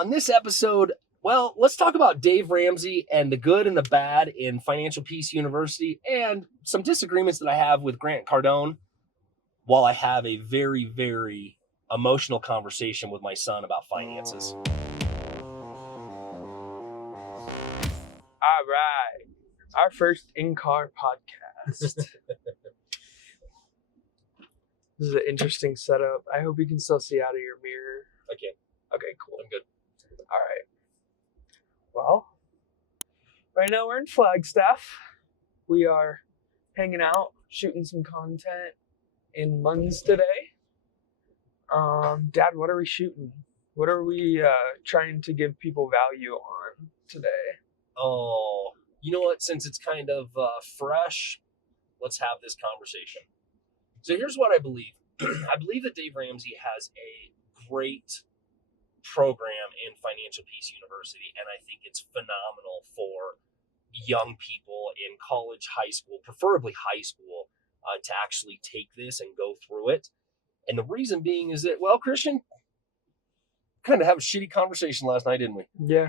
On this episode, well, let's talk about Dave Ramsey and the good and the bad in Financial Peace University and some disagreements that I have with Grant Cardone while I have a very, very emotional conversation with my son about finances. All right. Our first in-car podcast. This is an interesting setup. I hope you can still see out of your mirror. I can. Okay, cool. I'm good. All right. Well, right now we're in Flagstaff. We are hanging out, shooting some content in Munns today. Dad, what are we shooting? What are we trying to give people value on today? Oh, you know what? Since it's kind of fresh, let's have this conversation. So here's what I believe. I believe that Dave Ramsey has a great program in Financial Peace University, and I think it's phenomenal for young people in college, high school, preferably high school, to actually take this and go through it. And the reason being is that, well, Christian, kind of have a shitty conversation last night, didn't we? Yeah.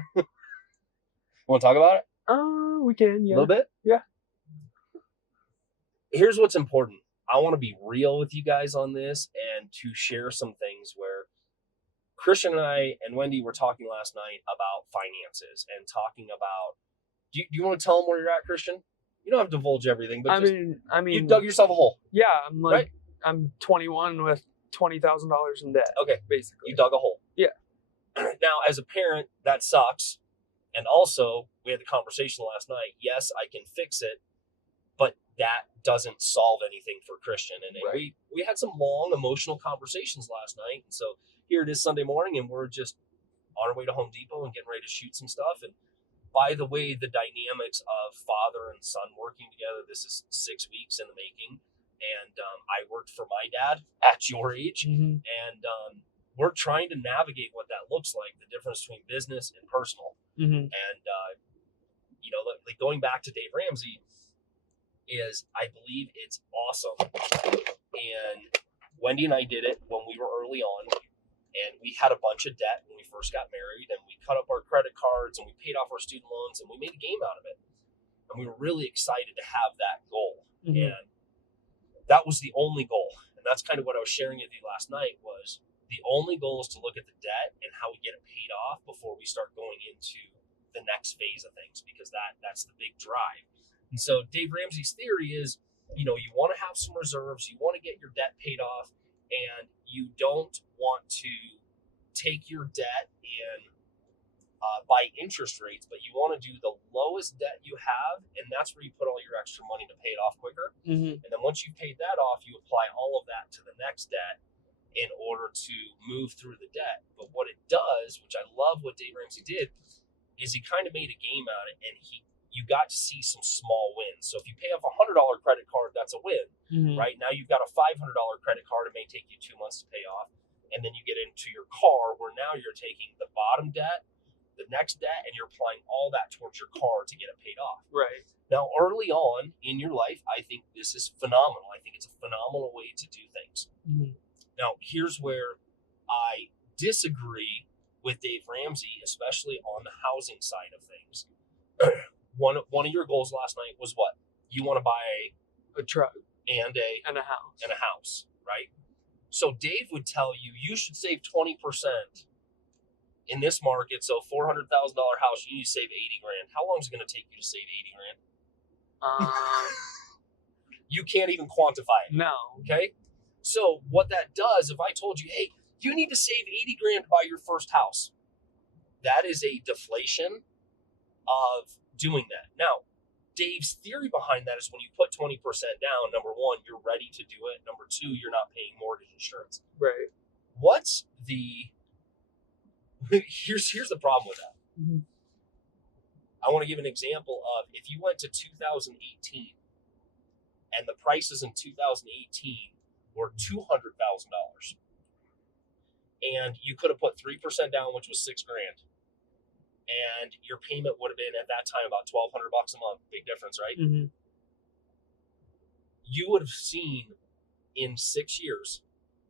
Want to talk about it? We can, yeah. A little bit? Yeah. Here's what's important. I want to be real with you guys on this and to share some things where Christian and I and Wendy were talking last night about finances and talking about, do you want to tell them where you're at, Christian? You don't have to divulge everything, but I mean, you dug yourself a hole. Yeah, I'm like, right? I'm 21 with $20,000 in debt. Okay, basically. You dug a hole. Yeah. Now, as a parent, that sucks. And also, we had the conversation last night. Yes, I can fix it, but that doesn't solve anything for Christian. And right. we had some long, emotional conversations last night. And so here it is Sunday morning, and we're just on our way to Home Depot and getting ready to shoot some stuff. And by the way, the dynamics of father and son working together, this is 6 weeks in the making. And I worked for my dad at your age. Mm-hmm. And we're trying to navigate what that looks like, the difference between business and personal. Mm-hmm. And, like going back to Dave Ramsey is, I believe it's awesome. And Wendy and I did it when we were early on, and we had a bunch of debt when we first got married, and we cut up our credit cards and we paid off our student loans and we made a game out of it. And we were really excited to have that goal. Mm-hmm. And that was the only goal. And that's kind of what I was sharing with you last night was the only goal is to look at the debt and how we get it paid off before we start going into the next phase of things, because that's the big drive. And so Dave Ramsey's theory is, you want to have some reserves, you want to get your debt paid off, and you don't want to take your debt and buy interest rates, but you want to do the lowest debt you have, and that's where you put all your extra money to pay it off quicker. Mm-hmm. And then once you've paid that off, you apply all of that to the next debt in order to move through the debt. But what it does, which I love what Dave Ramsey did, is he kind of made a game out of it, and you got to see some small wins. So if you pay off a $100 credit card, that's a win, Mm-hmm. right? Now you've got a $500 credit card. It may take you 2 months to pay off. And then you get into your car where now you're taking the bottom debt, the next debt, and you're applying all that towards your car to get it paid off. Right. Now, early on in your life, I think this is phenomenal. I think it's a phenomenal way to do things. Mm-hmm. Now, here's where I disagree with Dave Ramsey, especially on the housing side of things. One of your goals last night was what? You want to buy a truck and a house. And a house, right? So Dave would tell you should save 20% in this market. So $400,000 house, you need to save 80 grand. How long is it going to take you to save 80 grand? You can't even quantify it. No. Okay? So what that does, if I told you, hey, you need to save 80 grand to buy your first house, that is a deflation of doing that. Now, Dave's theory behind that is when you put 20% down, number one, you're ready to do it. Number two, you're not paying mortgage insurance. Right. Here's the problem with that. Mm-hmm. I want to give an example of if you went to 2018 and the prices in 2018 were $200,000 and you could have put 3% down, which was $6,000. And your payment would have been at that time about $1,200 a month. Big difference, right? Mm-hmm. You would have seen in 6 years,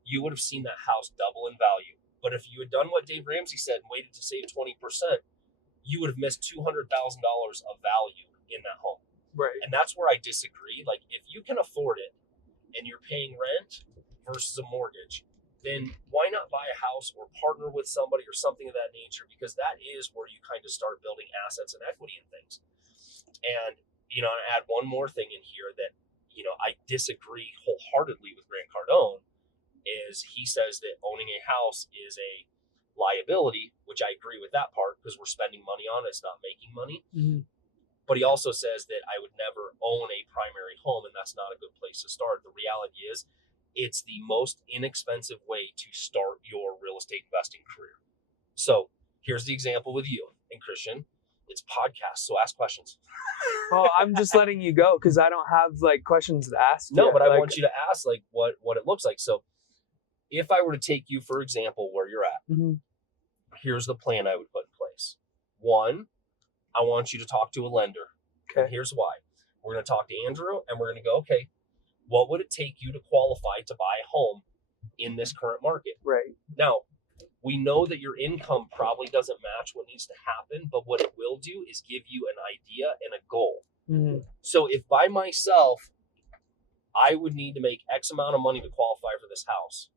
you would have seen that house double in value. But if you had done what Dave Ramsey said and waited to save 20%, you would have missed $200,000 of value in that home. Right. And that's where I disagree. Like, if you can afford it and you're paying rent versus a mortgage, then why not buy a house or partner with somebody or something of that nature? Because that is where you kind of start building assets and equity and things. And, you know, I add one more thing in here that, you know, I disagree wholeheartedly with Grant Cardone, is he says that owning a house is a liability, which I agree with that part because we're spending money on it, it's not making money. Mm-hmm. But he also says that I would never own a primary home, and that's not a good place to start. The reality is, it's the most inexpensive way to start your real estate investing career. So here's the example with you and Christian. It's podcast, so ask questions. Well, I'm just letting you go because I don't have like questions to ask. No, yet. but I like, want you to ask like what it looks like. So if I were to take you, for example, where you're at, mm-hmm. here's the plan I would put in place. One, I want you to talk to a lender. Okay. And here's why. We're going to talk to Andrew, and we're going to go, okay, what would it take you to qualify to buy a home in this current market? Right. Now, we know that your income probably doesn't match what needs to happen, but what it will do is give you an idea and a goal. Mm-hmm. So if by myself, I would need to make X amount of money to qualify for this house,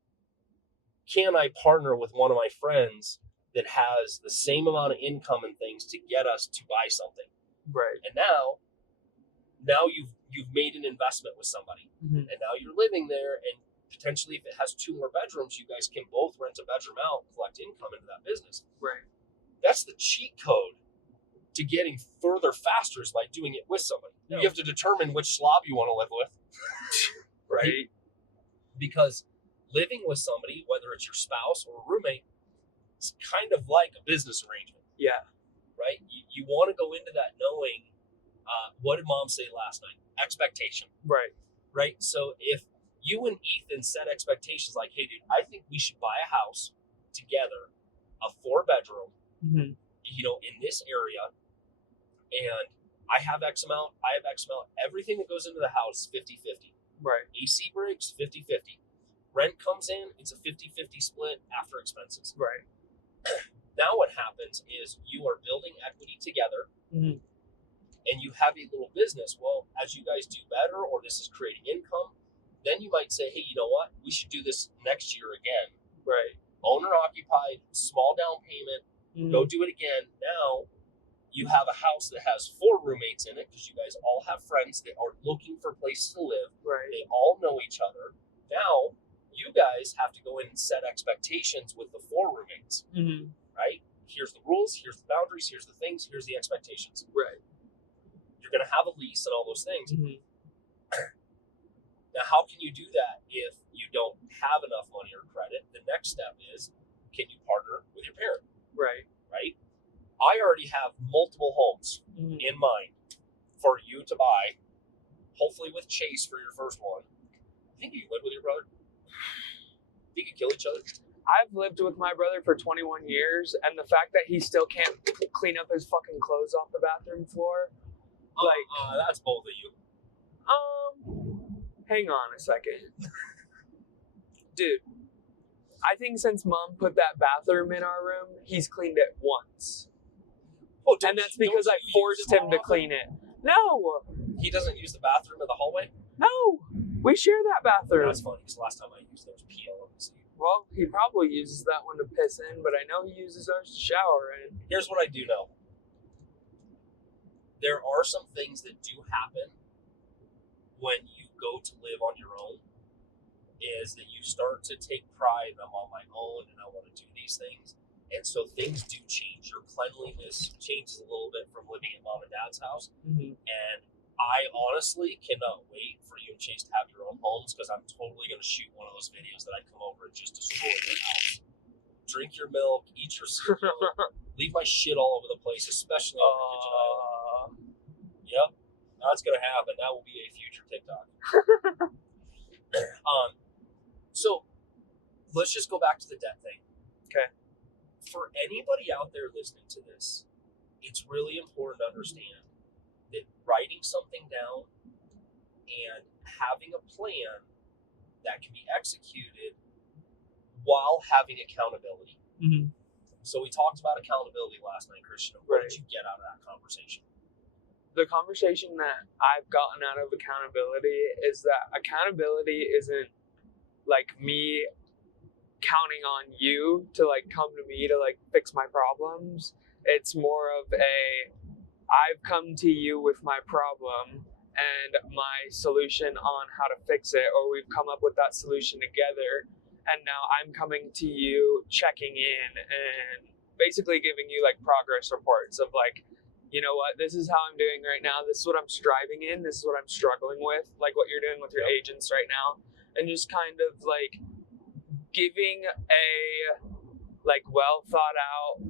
can I partner with one of my friends that has the same amount of income and things to get us to buy something? Right. And now you've made an investment with somebody, mm-hmm. and now you're living there, and potentially if it has 2 more bedrooms, you guys can both rent a bedroom out and collect income into that business. Right. That's the cheat code to getting further faster, is by doing it with somebody. No. You have to determine which slob you want to live with. Right? Because living with somebody, whether it's your spouse or a roommate, it's kind of like a business arrangement. Yeah. Right? You want to go into that knowing, what did mom say last night? Expectation. Right. Right? So if you and Ethan set expectations like, hey, dude, I think we should buy a house together, a 4-bedroom, mm-hmm. you know, in this area, and I have X amount, everything that goes into the house is 50-50. Right. AC breaks, 50-50. Rent comes in, it's a 50-50 split after expenses. Right. Now what happens is you are building equity together, mm-hmm. and you have a little business. Well, as you guys do better, or this is creating income, then you might say, hey, you know what? We should do this next year again. Right. Owner occupied, small down payment, mm-hmm. go do it again. Now you have a house that has 4 roommates in it, because you guys all have friends that are looking for places to live. Right. They all know each other. Now you guys have to go in and set expectations with the 4 roommates. Mm-hmm. Right? Here's the rules, here's the boundaries, here's the things, here's the expectations. Right. You're going to have a lease and all those things. Mm-hmm. Now, how can you do that if you don't have enough money or credit? The next step is, can you partner with your parent? Right. Right? I already have multiple homes mm-hmm. in mind for you to buy, hopefully with Chase for your first one. Think you live with your brother? Think you kill each other? I've lived with my brother for 21 years, and the fact that he still can't clean up his fucking clothes off the bathroom floor, like... that's both of you. Hang on a second. Dude, I think since Mom put that bathroom in our room, he's cleaned it once. Well, and that's because I forced him to clean it. No! He doesn't use the bathroom in the hallway? No! We share that bathroom. That's funny, because last time I used it, there was pee all over the seat. Well, he probably uses that one to piss in, but I know he uses ours to shower in. Here's what I do know. There are some things that do happen when you go to live on your own, is that you start to take pride. I'm on my own and I want to do these things. And so things do change. Your cleanliness changes a little bit from living at mom and dad's house. Mm-hmm. And I honestly cannot wait for you and Chase to have your own homes, because I'm totally going to shoot one of those videos that I come over and just destroy your house. Drink your milk, eat your cereal, leave my shit all over the place, especially on the kitchen island. Yep, that's going to happen. That will be a future TikTok. So let's just go back to the debt thing. Okay. For anybody out there listening to this, it's really important to understand that writing something down and having a plan that can be executed while having accountability. Mm-hmm. So we talked about accountability last night, Christian. What Right. did you get out of that conversation? The conversation that I've gotten out of accountability is that accountability isn't like me counting on you to like come to me to like fix my problems. It's more of a I've come to you with my problem and my solution on how to fix it, or we've come up with that solution together, and now I'm coming to you, checking in, and basically giving you like progress reports of like, you know what, this is how I'm doing right now, this is what I'm striving in, this is what I'm struggling with, like what you're doing with your agents right now, and just kind of like giving a like well thought out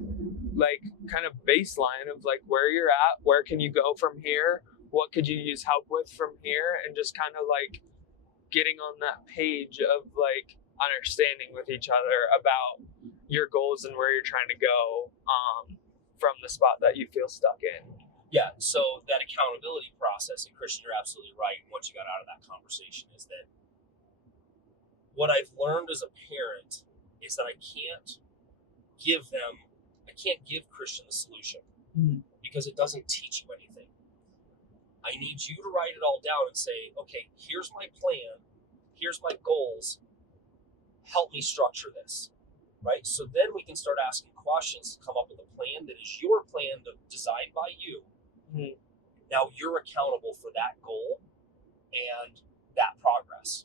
like kind of baseline of like where you're at, where can you go from here, what could you use help with from here, and just kind of like getting on that page of like understanding with each other about your goals and where you're trying to go from the spot that you feel stuck in. Yeah, so that accountability process, and Christian, you're absolutely right. And what you got out of that conversation is that what I've learned as a parent is that I can't give Christian the solution because it doesn't teach you anything. I need you to write it all down and say, okay, here's my plan, here's my goals, help me structure this, right? So then we can start asking questions to come up with a plan that is your plan designed by you. Mm-hmm. Now you're accountable for that goal and that progress.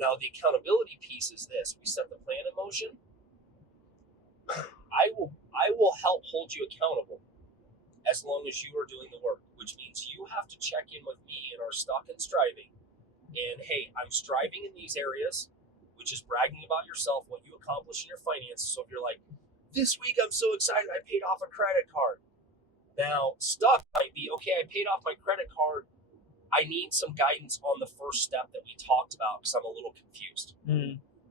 Now the accountability piece is this: we set the plan in motion. I will help hold you accountable as long as you are doing the work, which means you have to check in with me in our stuck and striving. And hey, I'm striving in these areas, which is bragging about yourself, what you accomplish in your finances. So if you're like, this week I'm so excited, I paid off a credit card. Now, stuck might be, okay, I paid off my credit card. I need some guidance on the first step that we talked about because I'm a little confused.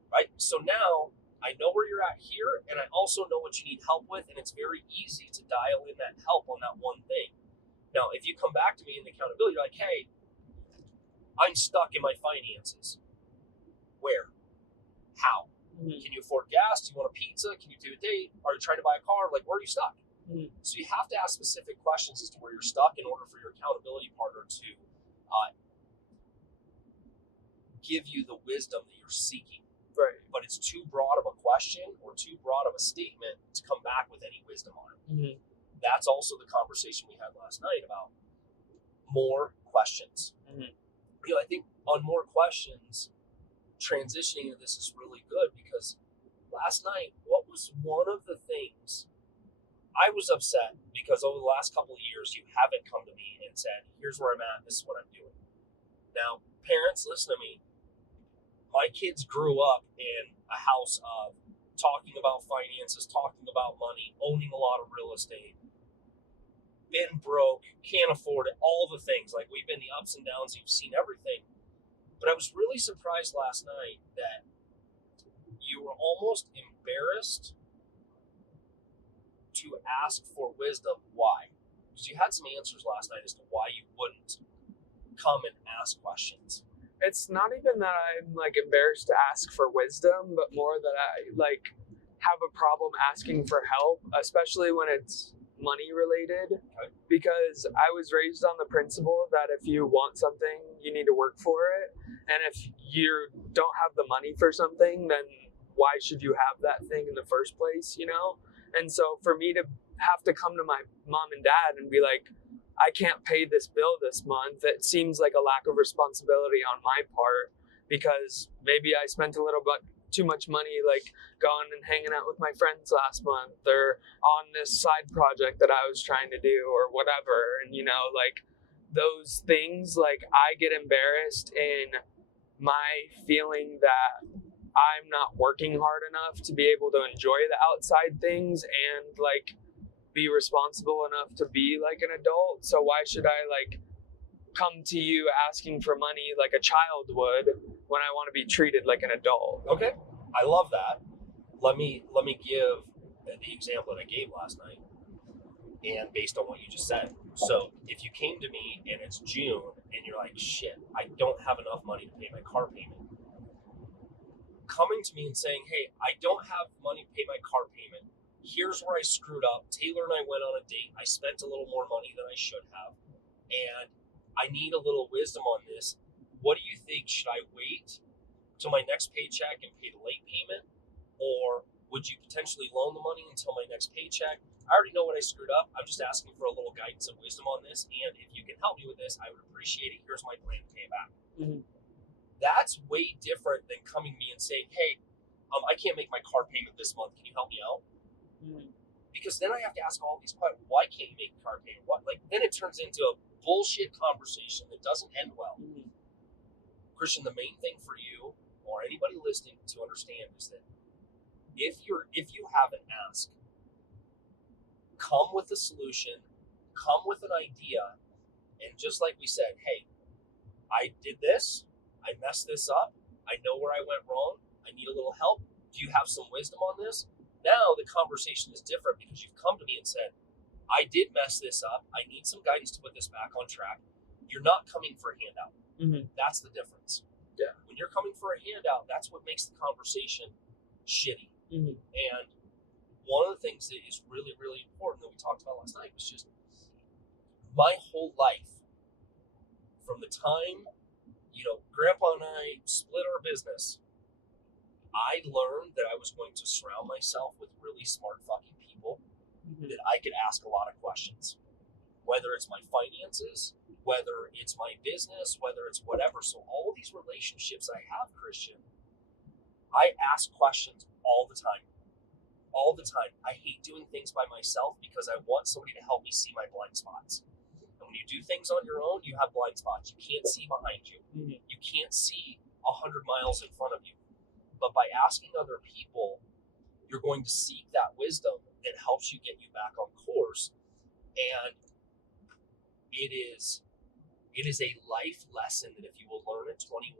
Right? So now I know where you're at here, and I also know what you need help with, and it's very easy to dial in that help on that one thing. Now, if you come back to me in the accountability, you're like, hey, I'm stuck in my finances. Where? How? Can you afford gas? Do you want a pizza? Can you do a date? Are you trying to buy a car? Like, where are you stuck? So you have to ask specific questions as to where you're stuck in order for your accountability partner to give you the wisdom that you're seeking. Right. But it's too broad of a question or too broad of a statement to come back with any wisdom on it. Mm-hmm. That's also the conversation we had last night about more questions. Mm-hmm. You know, I think on more questions, transitioning into this is really good because last night, what was one of the things I was upset because over the last couple of years, you haven't come to me and said, here's where I'm at, this is what I'm doing. Now, parents, listen to me. My kids grew up in a house of talking about finances, talking about money, owning a lot of real estate, been broke, can't afford it, all the things. Like, we've been the ups and downs, you've seen everything. But I was really surprised last night that you were almost embarrassed to ask for wisdom. Why? Because you had some answers last night as to why you wouldn't come and ask questions. It's not even that I'm like embarrassed to ask for wisdom, but more that I like have a problem asking for help, especially when it's money related. Okay. Because I was raised on the principle that if you want something, you need to work for it. And if you don't have the money for something, then why should you have that thing in the first place, you know? And so for me to have to come to my mom and dad and be like, I can't pay this bill this month, it seems like a lack of responsibility on my part because maybe I spent a little bit too much money like going and hanging out with my friends last month or on this side project that I was trying to do or whatever. And, you know, like those things, like I get embarrassed in my feeling that I'm not working hard enough to be able to enjoy the outside things and like be responsible enough to be like an adult. So why should I like come to you asking for money like a child would when I want to be treated like an adult? Okay, I love that. Let me give the example that I gave last night, and based on what you just said. So if you came to me and it's June and you're like, shit, I don't have enough money to pay my car payment. coming to me and saying, hey, I don't have money to pay my car payment. Here's where I screwed up. Taylor and I went on a date. I spent a little more money than I should have. And I need a little wisdom on this. What do you think? Should I wait till my next paycheck and pay the late payment? Or would you potentially loan the money until my next paycheck? I already know what I screwed up. I'm just asking for a little guidance and wisdom on this. And if you can help me with this, I would appreciate it. Here's my plan to pay it back. Mm-hmm. That's way different than coming to me and saying, hey, I can't make my car payment this month. Can you help me out? Mm-hmm. Because then I have to ask all these questions. Why can't you make a car payment? What? Like, then it turns into a bullshit conversation that doesn't end well. Mm-hmm. Christian, the main thing for you or anybody listening to understand is that if you have an ask, come with a solution, come with an idea, and just like we said, hey, I did this, I messed this up, I know where I went wrong, I need a little help. Do you have some wisdom on this? Now the conversation is different because you've come to me and said, I did mess this up. I need some guidance to put this back on track. You're not coming for a handout. Mm-hmm. That's the difference. Yeah. When you're coming for a handout, that's what makes the conversation shitty. Mm-hmm. And one of the things that is really, really important that we talked about last night was just my whole life, from the time, Grandpa and I split our business, I learned that I was going to surround myself with really smart fucking people, Mm-hmm. that I could ask a lot of questions, whether it's my finances, whether it's my business, whether it's whatever. So all of these relationships I have, Christian, I ask questions all the time. All the time. I hate doing things by myself because I want somebody to help me see my blind spots. And when you do things on your own, you have blind spots. You can't see behind you. Mm-hmm. You can't see 100 miles in front of you. But by asking other people, you're going to seek that wisdom that helps you get you back on course. And it is a life lesson that if you will learn at 21,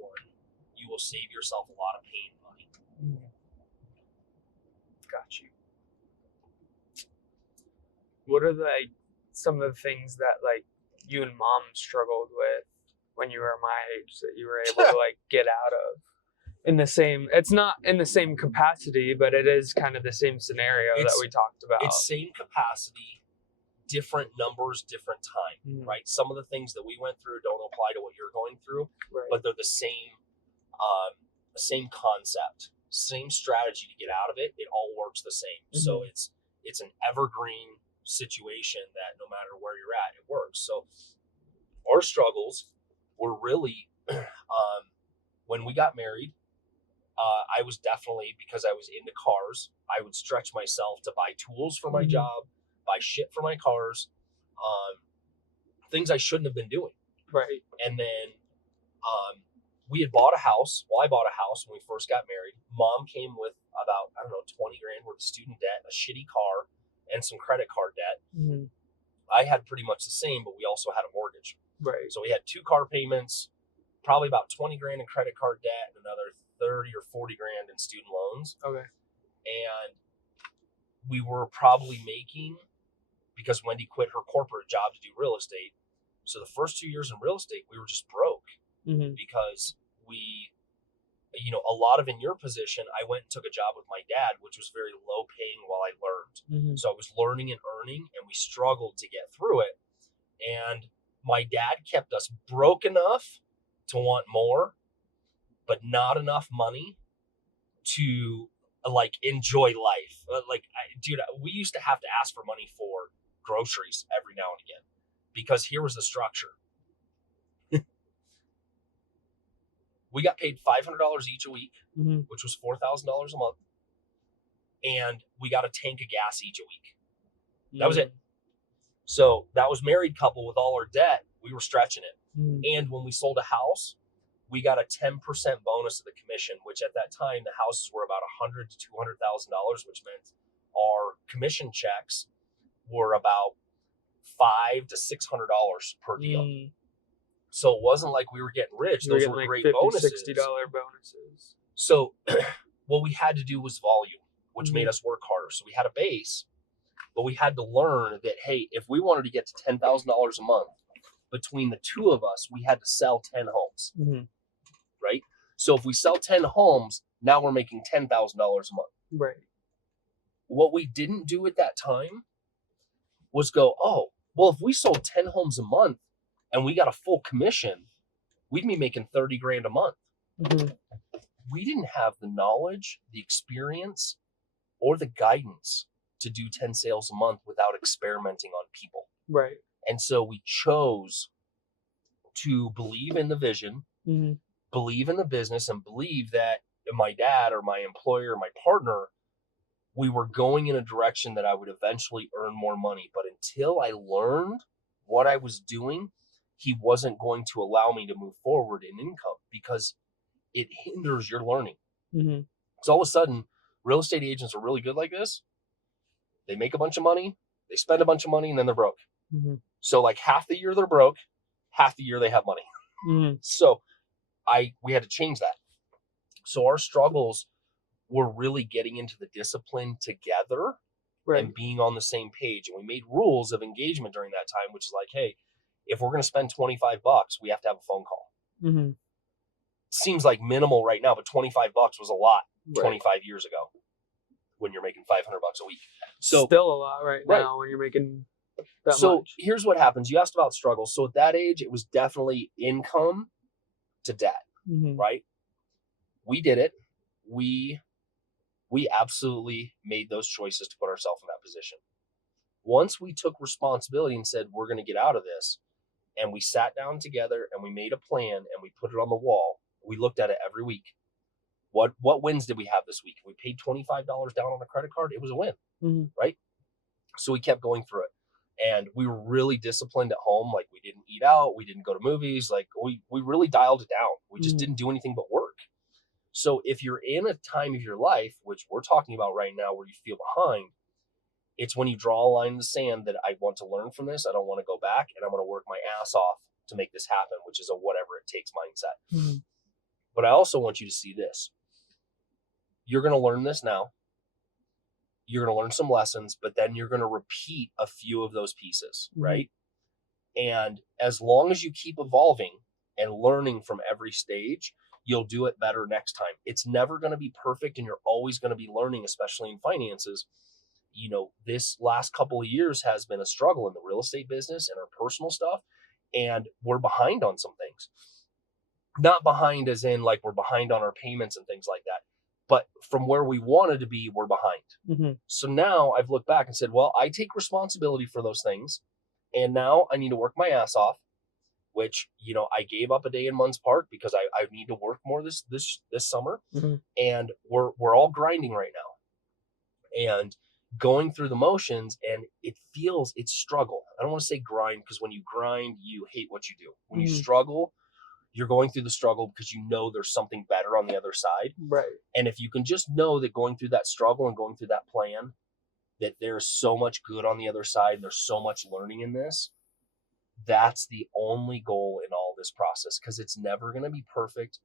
you will save yourself a lot of pain and money. Mm-hmm. Got you. What are some of the things that you and Mom struggled with when you were my age that you were able to get out of? In the same, it's not in the same capacity, but it is kind of the same scenario that we talked about. It's same capacity, different numbers, different time, right? Some of the things that we went through don't apply to what you're going through, right. But they're the same concept, same strategy to get out of it. It all works the same. Mm-hmm. So it's an evergreen situation that no matter where you're at, it works. So our struggles were really when we got married. I was definitely, because I was into cars, I would stretch myself to buy tools for my job, buy shit for my cars, things I shouldn't have been doing. Right. And then we had bought a house. Well, I bought a house when we first got married. Mom came with about, 20 grand worth of student debt, a shitty car, and some credit card debt. Mm-hmm. I had pretty much the same, but we also had a mortgage. Right. So we had 2 car payments, probably about 20 grand in credit card debt, and another 30 or 40 grand in student loans. Okay. And we were probably making, because Wendy quit her corporate job to do real estate, so the first 2 years in real estate, we were just broke. Mm-hmm. Because we, a lot of in your position, I went and took a job with my dad, which was very low paying while I learned. Mm-hmm. So I was learning and earning, and we struggled to get through it. And my dad kept us broke enough to want more, but not enough money to enjoy life. We used to have to ask for money for groceries every now and again, because here was the structure. We got paid $500 each a week, mm-hmm. which was $4,000 a month. And we got a tank of gas each a week. That was it. So that was married couple with all our debt. We were stretching it. Mm-hmm. And when we sold a house, we got a 10% bonus of the commission, which at that time, the houses were about $100,000 to $200,000, which meant our commission checks were about $500 to $600 per deal. Mm. So it wasn't like we were getting rich. Those were great $50, bonuses. $60 bonuses. So what we had to do was volume, which made us work harder. So we had a base, but we had to learn that, hey, if we wanted to get to $10,000 a month, between the two of us, we had to sell 10 homes. Mm-hmm. Right? So if we sell 10 homes, Now we're making $10,000 a month. Right. What we didn't do at that time was go, oh, well, if we sold 10 homes a month and we got a full commission, we'd be making 30 grand a month. Mm-hmm. We didn't have the knowledge, the experience, or the guidance to do 10 sales a month without experimenting on people. Right. And so we chose to believe in the vision, Mm-hmm. believe in the business, and believe that my dad or my employer, or my partner, we were going in a direction that I would eventually earn more money. But until I learned what I was doing, he wasn't going to allow me to move forward in income because it hinders your learning. Mm-hmm. So all of a sudden, real estate agents are really good like this. They make a bunch of money, they spend a bunch of money, and then they're broke. Mm-hmm. So like half the year they're broke, half the year they have money. Mm-hmm. So we had to change that. So our struggles were really getting into the discipline together, Right. and being on the same page. And we made rules of engagement during that time, which is like, hey, if we're going to spend $25, we have to have a phone call. Mm-hmm. Seems like minimal right now, but $25 was a lot Right. 25 years ago when you're making $500 a week. So still a lot right now when you're making that so much. here's what happens. You asked about struggles. So at that age, it was definitely income to debt, Mm-hmm. right? We did it. We absolutely made those choices to put ourselves in that position. Once we took responsibility and said, we're going to get out of this, and we sat down together and we made a plan and we put it on the wall, we looked at it every week. What wins did we have this week? We paid $25 down on a credit card. It was a win, Mm-hmm. right? So we kept going through it. And we were really disciplined at home. Like, we didn't eat out. We didn't go to movies. Like, we really dialed it down. We just didn't do anything but work. So if you're in a time of your life, which we're talking about right now, where you feel behind, it's when you draw a line in the sand that I want to learn from this. I don't want to go back, and I'm going to work my ass off to make this happen, which is a whatever it takes mindset. Mm-hmm. But I also want you to see this. You're going to learn this now. You're going to learn some lessons, but then you're going to repeat a few of those pieces, Mm-hmm. right? And as long as you keep evolving and learning from every stage, you'll do it better next time. It's never going to be perfect, and you're always going to be learning, especially in finances. You know, this last couple of years has been a struggle in the real estate business and our personal stuff, and we're behind on some things. Not behind as in like we're behind on our payments and things like that, but from where we wanted to be, we're behind. Mm-hmm. So now I've looked back and said, well, I take responsibility for those things, and now I need to work my ass off, which, you know, I gave up a day in Munns Park because I need to work more this summer. Mm-hmm. And we're all grinding right now and going through the motions, and it's struggle. I don't want to say grind, because when you grind, you hate what you do. When Mm-hmm. you struggle, you're going through the struggle because you know there's something better on the other side. Right. And if you can just know that going through that struggle and going through that plan, that there's so much good on the other side, and there's so much learning in this, that's the only goal in all this process, because it's never going to be perfect.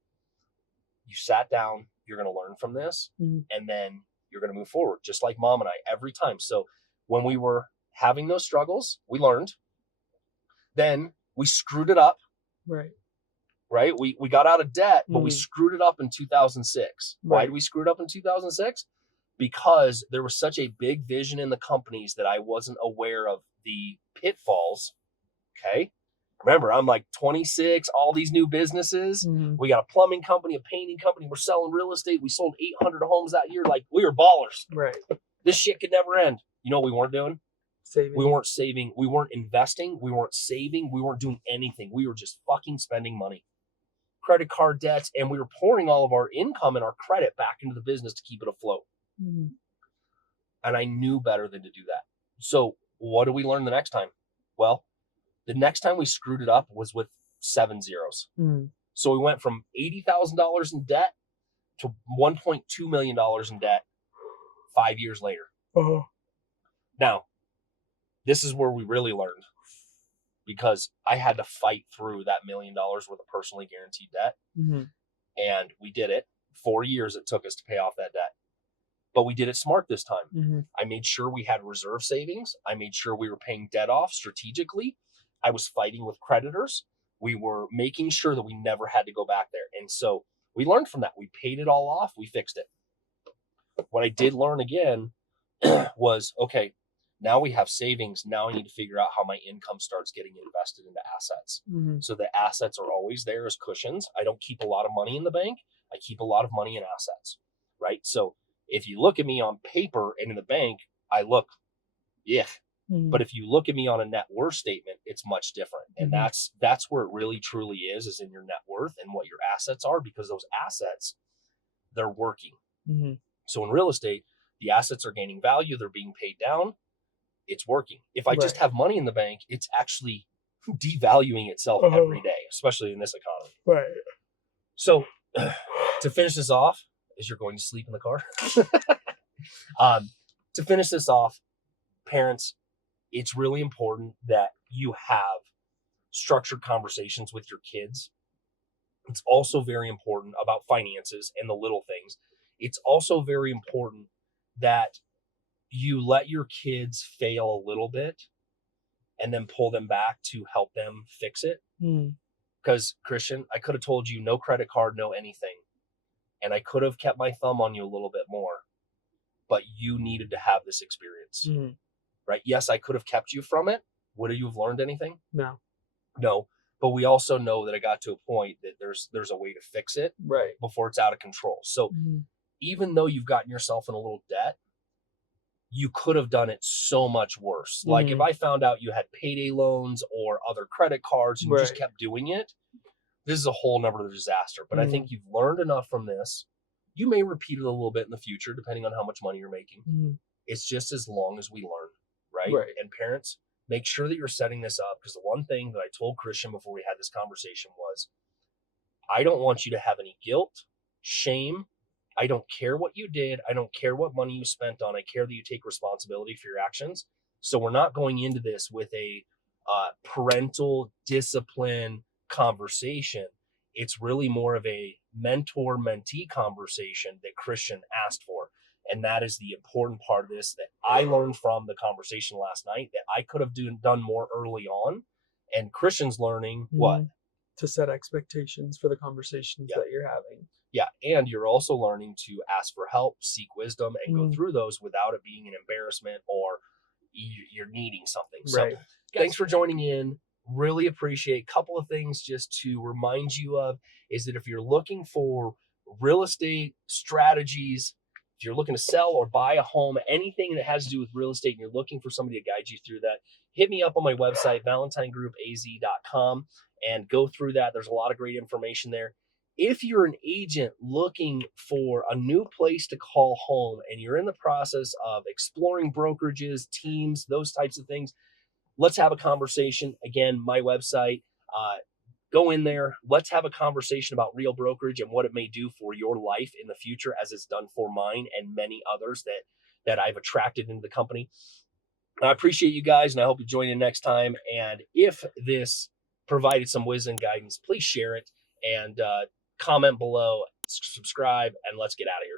You sat down, you're going to learn from this, Mm-hmm. and then you're going to move forward, just like Mom and I every time. So when we were having those struggles, we learned. Then we screwed it up. Right? We got out of debt, but we screwed it up in 2006. Right. Why did we screw it up in 2006? Because there was such a big vision in the companies that I wasn't aware of the pitfalls. Okay? Remember, I'm like 26, all these new businesses. Mm-hmm. We got a plumbing company, a painting company. We're selling real estate. We sold 800 homes that year. Like, we were ballers. Right. This shit could never end. You know what we weren't doing? Saving. We weren't saving. We weren't investing. We weren't saving. We weren't doing anything. We were just fucking spending money. Credit card debts, and we were pouring all of our income and our credit back into the business to keep it afloat. Mm-hmm. And I knew better than to do that. So what did we learn the next time? Well, the next time we screwed it up was with 7 zeros. Mm-hmm. So we went from $80,000 in debt to $1.2 million in debt 5 years later. Uh-huh. Now, this is where we really learned, because I had to fight through that $1 million worth of personally guaranteed debt. Mm-hmm. And we did it. 4 years it took us to pay off that debt. But we did it smart this time. Mm-hmm. I made sure we had reserve savings. I made sure we were paying debt off strategically. I was fighting with creditors. We were making sure that we never had to go back there. And so We learned from that. We paid it all off. We fixed it. What I did learn again was, okay, now we have savings. Now I need to figure out how my income starts getting invested into assets. Mm-hmm. So the assets are always there as cushions. I don't keep a lot of money in the bank. I keep a lot of money in assets, right? So if you look at me on paper and in the bank, I look, yeah. Mm-hmm. But if you look at me on a net worth statement, it's much different. And Mm-hmm. that's where it really truly is in your net worth and what your assets are, because those assets, they're working. Mm-hmm. So in real estate, the assets are gaining value. They're being paid down. It's working. If I just have money in the bank, it's actually devaluing itself every day, especially in this economy. Right. So to finish this off, as you're going to sleep in the car, to finish this off, parents, it's really important that you have structured conversations with your kids. It's also very important about finances and the little things. It's also very important that you let your kids fail a little bit and then pull them back to help them fix it. Because Christian, I could have told you no credit card, no anything. And I could have kept my thumb on you a little bit more, but you needed to have this experience, right? Yes, I could have kept you from it. Would you have learned anything? No. But we also know that it got to a point that there's a way to fix it before it's out of control. So even though you've gotten yourself in a little debt, you could have done it so much worse. Like if I found out you had payday loans or other credit cards and you just kept doing it, this is a whole nother disaster. But I think you've learned enough from this. You may repeat it a little bit in the future, depending on how much money you're making. It's just as long as we learn, right? And parents, make sure that you're setting this up, because the one thing that I told Christian before we had this conversation was, I don't want you to have any guilt, shame. I don't care what you did. I don't care what money you spent on. I care that you take responsibility for your actions. So we're not going into this with a parental discipline conversation. It's really more of a mentor-mentee conversation that Christian asked for. And that is the important part of this that I learned from the conversation last night, that I could have done more early on. And Christian's learning what? To set expectations for the conversations that you're having. Yeah, and you're also learning to ask for help, seek wisdom, and go through those without it being an embarrassment or you're needing something. So thanks for joining in. Really appreciate a couple of things just to remind you of is that if you're looking for real estate strategies, if you're looking to sell or buy a home, anything that has to do with real estate, and you're looking for somebody to guide you through that, hit me up on my website, ValentineGroupAZ.com, and go through that. There's a lot of great information there. If you're an agent looking for a new place to call home and you're in the process of exploring brokerages, teams, those types of things, let's have a conversation. Again, my website, go in there. Let's have a conversation about real brokerage and what it may do for your life in the future, as it's done for mine and many others that I've attracted into the company. I appreciate you guys, and I hope you join in next time. And if this provided some wisdom and guidance, please share it and comment below, subscribe, and let's get out of here.